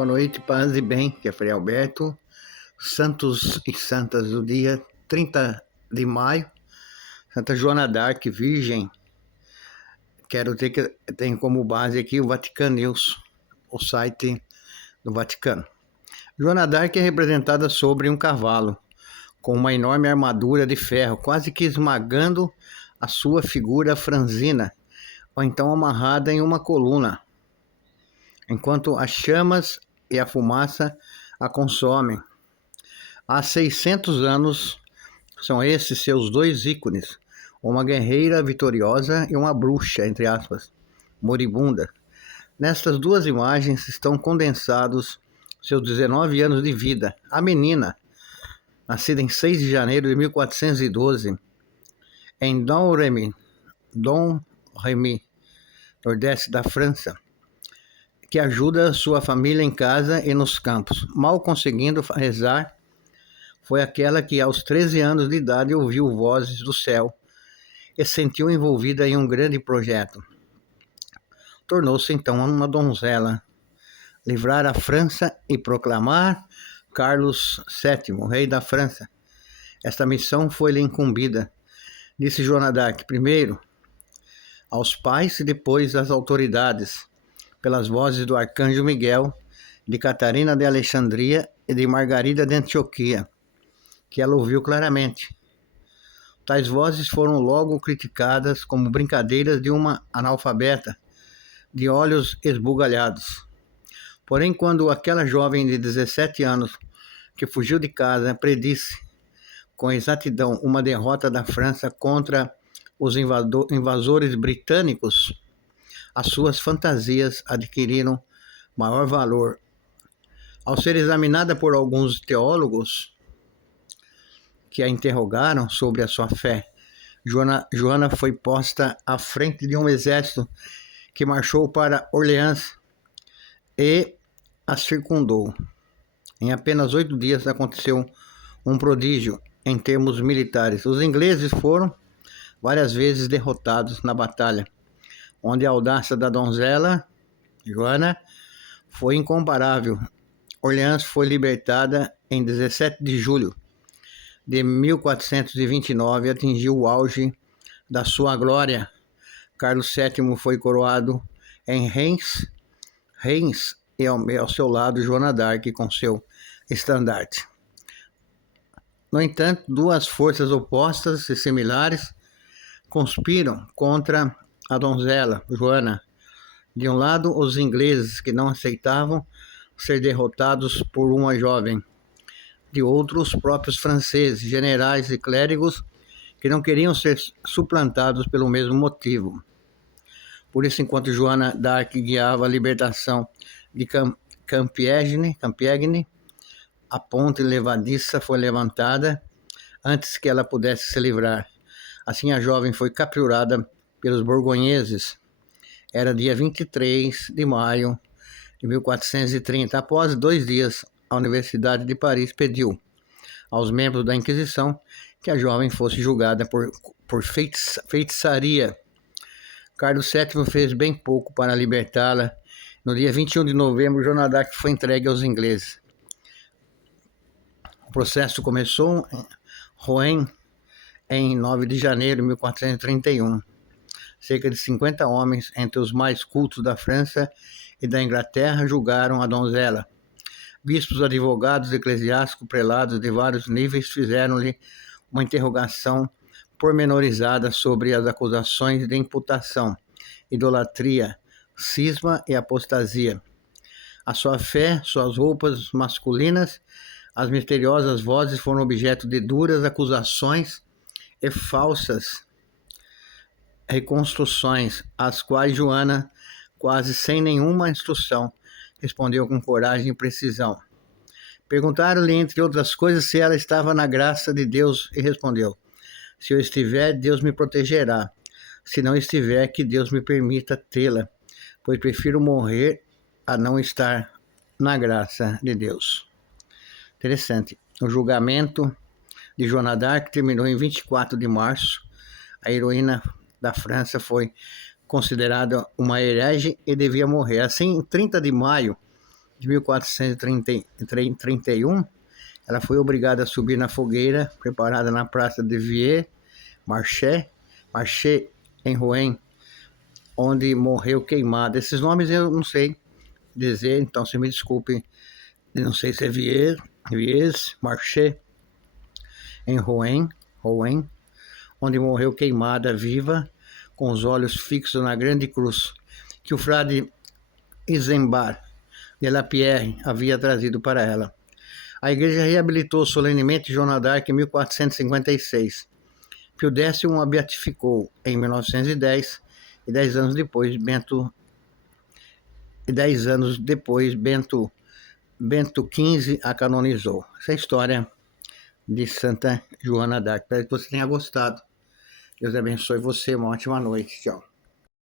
Boa noite, paz e bem, que é Frei Alberto. Santos e santas do dia 30 de maio. Santa Joana d'Arc, Virgem. Quero ter que tem como base aqui o Vatican News, o site do Vaticano. Joana d'Arc é representada sobre um cavalo, com uma enorme armadura de ferro, quase que esmagando a sua figura franzina, ou então amarrada em uma coluna, enquanto as chamas e a fumaça a consomem. Há 600 anos são esses seus dois ícones, uma guerreira vitoriosa e uma bruxa, entre aspas, moribunda. Nestas duas imagens estão condensados seus 19 anos de vida. A menina, nascida em 6 de janeiro de 1412, em Domremy, nordeste da França, que ajuda sua família em casa e nos campos. Mal conseguindo rezar, foi aquela que aos 13 anos de idade ouviu vozes do céu e se sentiu envolvida em um grande projeto. Tornou-se então uma donzela, livrar a França e proclamar Carlos VII, rei da França. Esta missão foi-lhe incumbida, disse Joana d'Arc, primeiro aos pais e depois às autoridades, pelas vozes do arcanjo Miguel, de Catarina de Alexandria e de Margarida de Antioquia, que ela ouviu claramente. Tais vozes foram logo criticadas como brincadeiras de uma analfabeta, de olhos esbugalhados. Porém, quando aquela jovem de 17 anos, que fugiu de casa, predisse com exatidão uma derrota da França contra os invasores britânicos, as suas fantasias adquiriram maior valor. Ao ser examinada por alguns teólogos que a interrogaram sobre a sua fé, Joana foi posta à frente de um exército que marchou para Orleans e a circundou. Em apenas 8 dias aconteceu um prodígio em termos militares. Os ingleses foram várias vezes derrotados na batalha, onde a audácia da donzela Joana foi incomparável. Orleans foi libertada em 17 de julho de 1429 e atingiu o auge da sua glória. Carlos VII foi coroado em Reims e ao seu lado Joana d'Arc com seu estandarte. No entanto, duas forças opostas e similares conspiram contra a donzela Joana. De um lado, os ingleses, que não aceitavam ser derrotados por uma jovem. De outro, os próprios franceses, generais e clérigos, que não queriam ser suplantados pelo mesmo motivo. Por isso, enquanto Joana d'Arc guiava a libertação de Compiègne, a ponte levadiça foi levantada antes que ela pudesse se livrar. Assim, a jovem foi capturada pelos borgonheses. Era dia 23 de maio de 1430. Após 2 dias, a Universidade de Paris pediu aos membros da Inquisição que a jovem fosse julgada por feitiçaria. Carlos VII fez bem pouco para libertá-la. No dia 21 de novembro, Joana d'Arc foi entregue aos ingleses. O processo começou em Rouen em 9 de janeiro de 1431. Cerca de 50 homens, entre os mais cultos da França e da Inglaterra, julgaram a donzela. Bispos, advogados, eclesiásticos, prelados de vários níveis fizeram-lhe uma interrogação pormenorizada sobre as acusações de imputação, idolatria, cisma e apostasia. A sua fé, suas roupas masculinas, as misteriosas vozes foram objeto de duras acusações e falsas reconstruções, às quais Joana, quase sem nenhuma instrução, respondeu com coragem e precisão. Perguntaram-lhe, entre outras coisas, se ela estava na graça de Deus e respondeu: se eu estiver, Deus me protegerá. Se não estiver, que Deus me permita tê-la, pois prefiro morrer a não estar na graça de Deus. Interessante. O julgamento de Joana d'Arc terminou em 24 de março. A heroína da França foi considerada uma herege e devia morrer. Assim, em 30 de maio de 1431, ela foi obrigada a subir na fogueira preparada na praça de Marché em Rouen, onde morreu queimada. Esses nomes eu não sei dizer, então se me desculpe, eu não sei se é Vies, Marché em Rouen, onde morreu queimada viva, com os olhos fixos na grande cruz que o frade Isembar de La Pierre havia trazido para ela. A igreja reabilitou solenemente Joana d'Arc em 1456. Pio X a beatificou em 1910 e 10 anos depois Bento XV a canonizou. Essa é a história de Santa Joana d'Arc. Espero que você tenha gostado. Deus abençoe você. Uma ótima noite. Tchau.